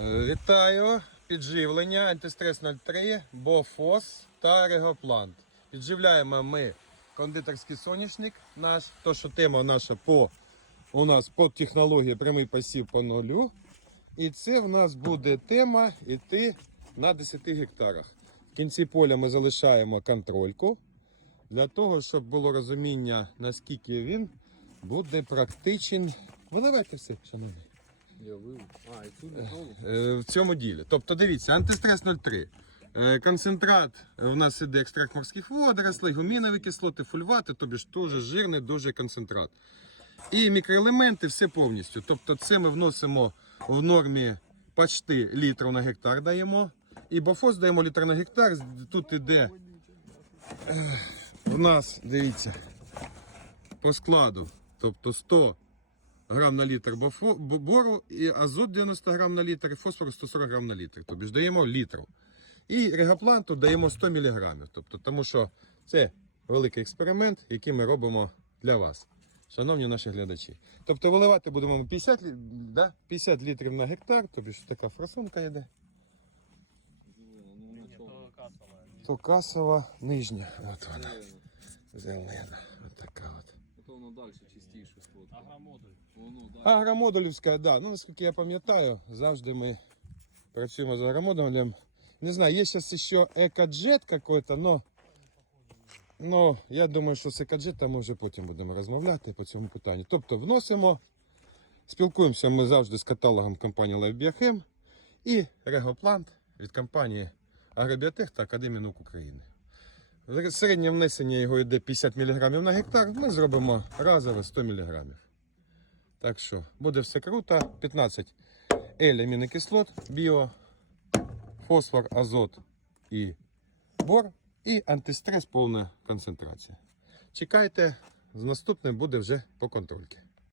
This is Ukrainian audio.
Е, Вітаю! Підживлення антистрес 03, Бофос та Регоплант. Підживляємо ми кондитерський соняшник наш, то що тема наша по у нас по технології прямий посів по нулю. І це в нас буде тема йти на 10 гектарах. В кінці поля ми залишаємо контрольку для того, щоб було розуміння, наскільки він буде практичен. Виливайте все, шановні. Е, в цьому ділі. Тобто, дивіться, антистрес 03. Е, Концентрат у нас іде екстракт морських водорослей, гумінові кислоти, фульвати, тобі ж дуже жирний, дуже концентрат. І мікроелементи все повністю. Тобто це ми вносимо в нормі почти літру на гектар даємо. І бофос даємо літр на гектар. Тут іде е, у нас, дивіться, по складу. Тобто 100 грам на літр бору, і азот 90 грам на літр, і фосфору 140 грам на літр. Тобто даємо літру. І регапланту даємо 100 мг. Тобто, тому що це великий експеримент, який ми робимо для вас, шановні наші глядачі. Тобто виливати будемо 50, да? 50 літрів на гектар, тобі ж така фрасунка йде. То касова нижня. От вона. Зелена. От от. Воно далі чистіше сфоткає. Агромодуль. Воно далі. Агромодулівська, да. Ну, наскільки я пам'ятаю, завжди ми працюємо з агромодулем. Не знаю, є зараз ще екоджет какой-то, но, но я думаю, що з екоджетом ми вже потім будемо розмовляти по цьому питанню. Тобто вносимо, спілкуємося ми завжди з каталогом компанії LifeBiochem і регоплант від компанії Агробіотех та Академії наук України. Середнє внесення його йде 50 мг на гектар, ми зробимо разове 100 мг. Так що буде все круто. 15 L амінокислот, біо, фосфор, азот і бор. І антистрес повна концентрація. Чекайте, з наступним буде вже по контрольки.